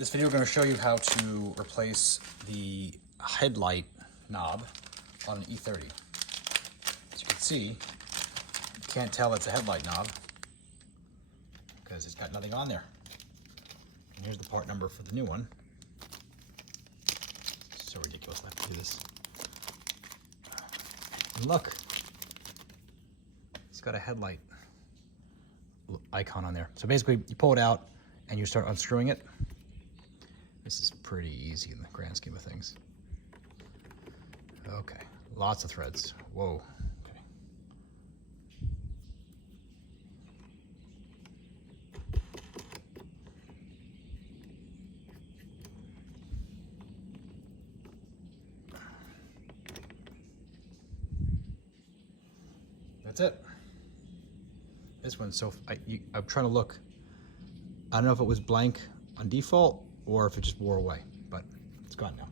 This video, we're going to show you how to replace the headlight knob on an E30. As you can see, you can't tell it's a headlight knob because it's got nothing on there. And here's the part number for the new one. It's so ridiculous I have to do this. And look, it's got a headlight icon on there. So basically, you pull it out and you start unscrewing it. This is pretty easy in the grand scheme of things. Okay, lots of threads. Whoa. Okay. That's it. This one's so, I'm trying to look. I don't know if it was blank on default or if it just wore away, but it's gone now.